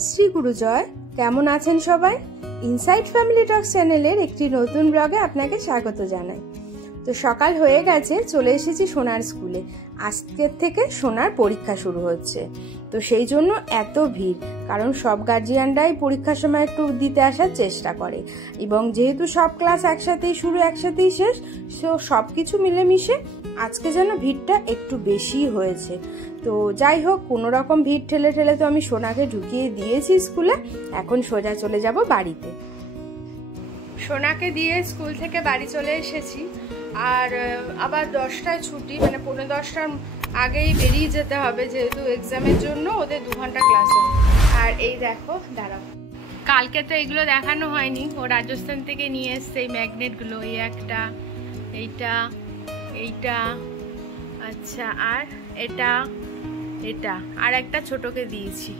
শ্রী গুরুজয়, কেমন আছেন সবাই? ইনসাইড ফ্যামিলি টক চ্যানেলের একটি নতুন ব্লগে আপনাকে স্বাগত জানাই। তো সকাল হয়ে গেছে, চলে এসেছি সোনার স্কুলে। আজকের থেকে সোনার পরীক্ষা শুরু হচ্ছে, তো সেই জন্য এত ভিড়, কারণ সব গার্জিয়ানরাই পরীক্ষার সময় একটু দিতে আসার চেষ্টা করে, এবং যেহেতু সব ক্লাস একসাথেই শুরু একসাথেই শেষ, তো সব কিছু মিলেমিশে আজকে যেন ভিড়টা একটু বেশি হয়েছে। তো যাই হোক, কোনো রকম ভিড় ঠেলে ঠেলে তো আমি সোনাকে ঢুকিয়ে দিয়েছি স্কুলে। এখন সোজা চলে যাব বাড়িতে। সোনাকে দিয়ে স্কুল থেকে বাড়ি চলে এসেছি, আর আবার 10টায় ছুটি, মানে 10:45টার আগেই বেরিয়ে যেতে হবে, যেহেতু এক্সামের জন্য ওদের 2 ঘন্টা ক্লাস হয়। আর এই দেখো, দাঁড়াও, কালকে তো এগুলো দেখানো হয়নি, ও রাজস্থান থেকে নিয়ে এসছে এই ম্যাগনেটগুলো। এই একটা, এইটা, আচ্ছা, আর এটা আর একটা ছোটকে দিয়েছি।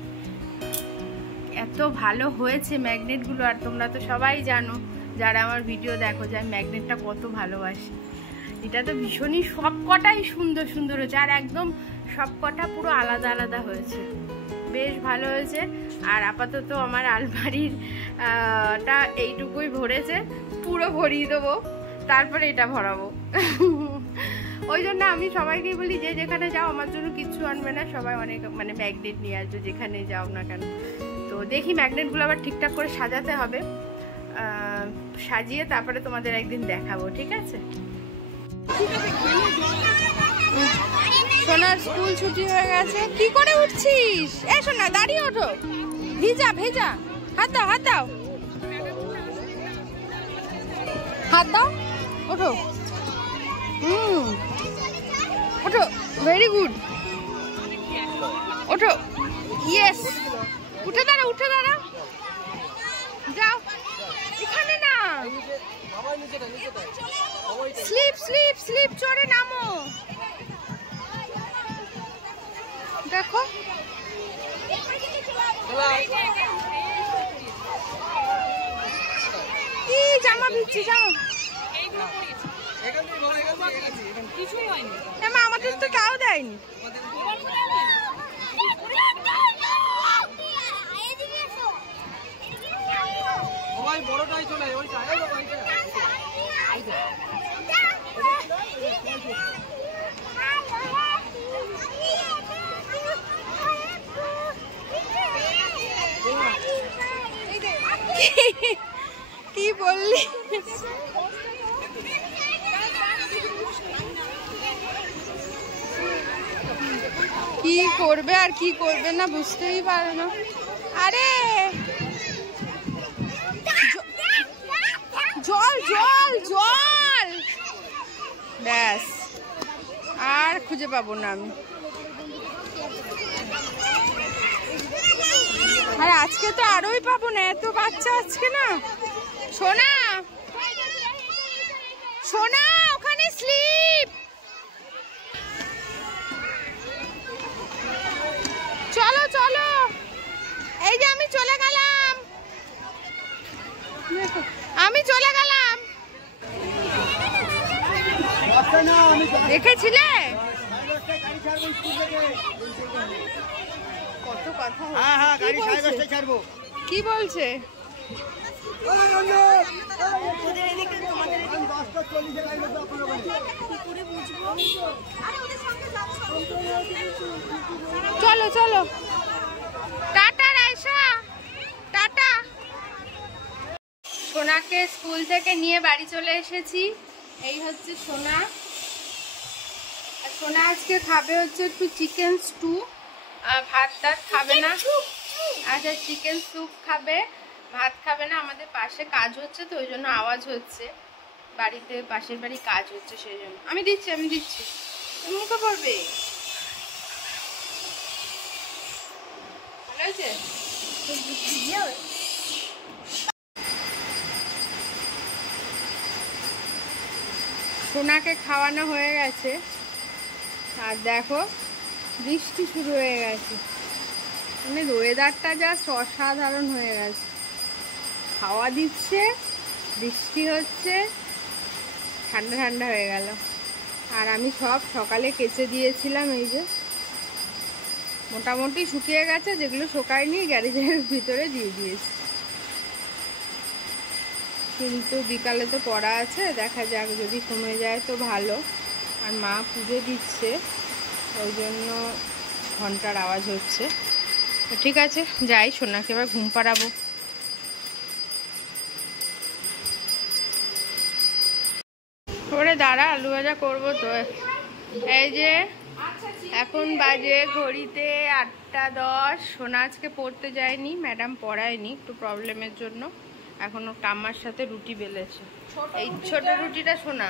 এত ভালো হয়েছে ম্যাগনেটগুলো, আর তোমরা তো সবাই জানো যারা আমার ভিডিও দেখো যে আমি ম্যাগনেটটা কত ভালোবাসি। এটা তো ভীষণই সবকটাই সুন্দর সুন্দর হয়েছে, আর একদম সবকটা পুরো আলাদা আলাদা হয়েছে, বেশ ভালো হয়েছে। আর আপাতত আমার আলমারির টা এইটুকুই ভরেছে, পুরো ভরিয়ে দেবো, তারপরে এটা ভরাবো। ওই জন্য আমি সবাইকেই বলি যে যেখানে যাও আমার জন্য কিচ্ছু আনবে না, সবাই অনেক মানে ম্যাগনেট নিয়ে আসবে যেখানে যাও না কেন। তো দেখি ম্যাগনেটগুলো আবার ঠিকঠাক করে সাজাতে হবে, সাজিয়ে তারপরে তোমাদের একদিন দেখাবো, ঠিক আছে? সোনার স্কুল ছুটি হয়ে গেছে। কি করে উঠছিস? এ সোনা, দাঁড়িয়ে ওঠো, ভিজা ভেজা, হাত দাও, হাত দাও, হাত দাও, ওঠো, ওঠো, ভেরি গুড, ওঠো, ইয়েস, উঠে দাঁড়া, উঠে দাঁড়া, যাও, এখানে না, স্লিপ স্লিপ স্লিপ চড়ে নামো, দেখো কি জামা ভিজছে, জামা আমাদের তো তাও দেয়নি। বড়টাই চলে ওইটা, কি বললি? কি করবে আর কি করবে না বুঝতেই পারে না। আরে জল জল জল, ব্যাস, আর খুঁজে পাবো না আমি। আর আজকে তো আরোই পাবো না, এত বাচ্চা আজকে না। সোনা সোনা, ওখানে স্লিপ, চলো চলো, এই যে আমি চলে গেলাম, আমি চলে গেলাম। দেখেছিলে কত কথা? কি বলছে? চলো চলো, টাটা রাইসা, টাটা। সোনাকে স্কুল থেকে নিয়ে বাড়ি চলে এসেছি। এই হচ্ছে সোনা, আর সোনা আজকে খাবে হচ্ছে একটু চিকেন স্টু, ভাত টাত খাবে না। আচ্ছা, চিকেন স্যুপ খাবে, ভাত খাবে না। আমাদের পাশে কাজ হচ্ছে তো ওই জন্য আওয়াজ হচ্ছে, বাড়িতে পাশের বাড়ি কাজ হচ্ছে, সেই জন্য। আমি দিচ্ছি, মুখে পড়বে। ভালো হয়েছে? সোনাকে খাওয়ানো হয়ে গেছে, আর দেখো বৃষ্টি শুরু হয়ে গেছে, মানে ওয়েদারটা জাস্ট অসাধারণ হয়ে গেছে। হাওয়া দিচ্ছে, বৃষ্টি হচ্ছে, ঠান্ডা ঠান্ডা হয়ে গেল। আর আমি সব সকালে কেচে দিয়েছিলাম, এই যে মোটামুটি শুকিয়ে গেছে, যেগুলো শুকায়নি গ্যারেজের ভিতরে দিয়ে দিয়েছি। কিন্তু বিকালে তো পড়া আছে, দেখা যাক, যদি কমে যায় তো ভালো। আর মা পুজো দিচ্ছে, ওই জন্য ঘন্টার আওয়াজ হচ্ছে। তো ঠিক আছে, যাই, সোনাকে এবার ঘুম পাড়াবো। ওরে দাঁড়া, আলু ভাজা করবো তো। এই যে এখন বাজে ঘড়িতে 8:10। সোনা আজকে পড়তে যায়নি, ম্যাডাম পড়ায়নি, একটু প্রবলেমের জন্য। এখন ও টাম্মার সাথে রুটি বেলেছে। এই ছোট রুটিটা সোনা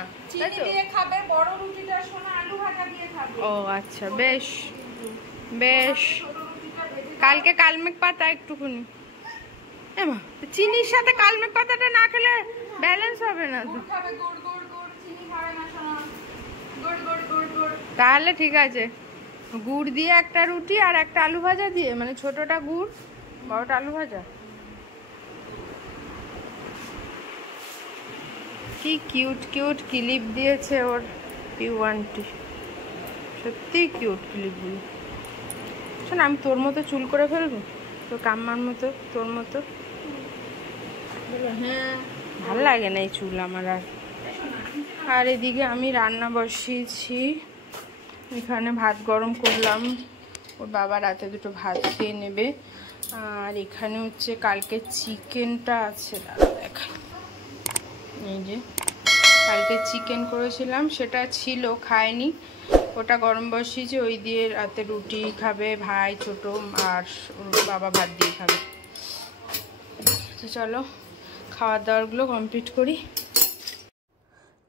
খাবে, বড় রুটিটা সোনা আলু ভাজা দিয়ে খাবে। ও আচ্ছা, বেশ বেশ। কালকে কালমেঘ পাতা একটুখানি, এমা চিনির সাথে কালমেঘ পাতাটা না খেলে ব্যালেন্স হবে না তো। তাহলে ঠিক আছে, গুড় দিয়ে একটা রুটি আর একটা আলু ভাজা দিয়ে, মানে ছোটটা গুড়, বড়টা আলু ভাজা। কি কিউট কিউট ক্লিপ দিয়েছে ওর পিউ আন্টি, সত্যি কিউট ক্লিপগুলো। শোন, আমি তোর মতো চুল করে ফেলবো, তোর কাম্মার মতো, তোর মতো। হ্যাঁ, ভাল লাগে না এই চুল আমার। আর এদিকে আমি রান্না বসিয়েছি, এখানে ভাত গরম করলাম, ওর বাবা রাতে দুটো ভাত খেয়ে নেবে। আর এখানে হচ্ছে কালকে চিকেনটা আছে, দেখা, এই যে কালকে চিকেন করেছিলাম, সেটা ছিল, খায়নি, ওটা গরম বসিয়েছি। ওই দিয়ে রাতে রুটি খাবে ভাই ছোট, আর বাবা ভাত দিয়ে খাবে। তো চলো খাওয়ার দাওয়ারগুলো কমপ্লিট করি।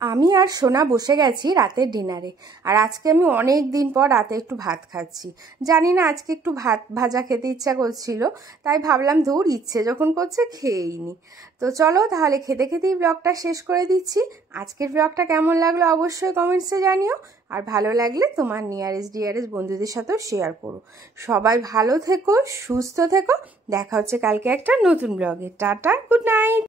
আমি আর সোনা বসে গেছি রাতের ডিনারে। আর আজকে আমি অনেক দিন পর রাতে একটু ভাত খাচ্ছি। জানি না, আজকে একটু ভাত ভাজা খেতে ইচ্ছা করছিল, তাই ভাবলাম ধুর, ইচ্ছে যখন করছে খেয়েই নি। তো চলো তাহলে খেতে খেতেই ব্লগটা শেষ করে দিচ্ছি। আজকের ব্লগটা কেমন লাগলো অবশ্যই কমেন্টসে জানিও। আর ভালো লাগলে তোমার নিয়ারেস্ট ডিয়ারেস্ট বন্ধুদের সাথেও শেয়ার করো। সবাই ভালো থেকো, সুস্থ থেকো। দেখা হচ্ছে কালকে একটা নতুন ব্লগে। Tata, good night.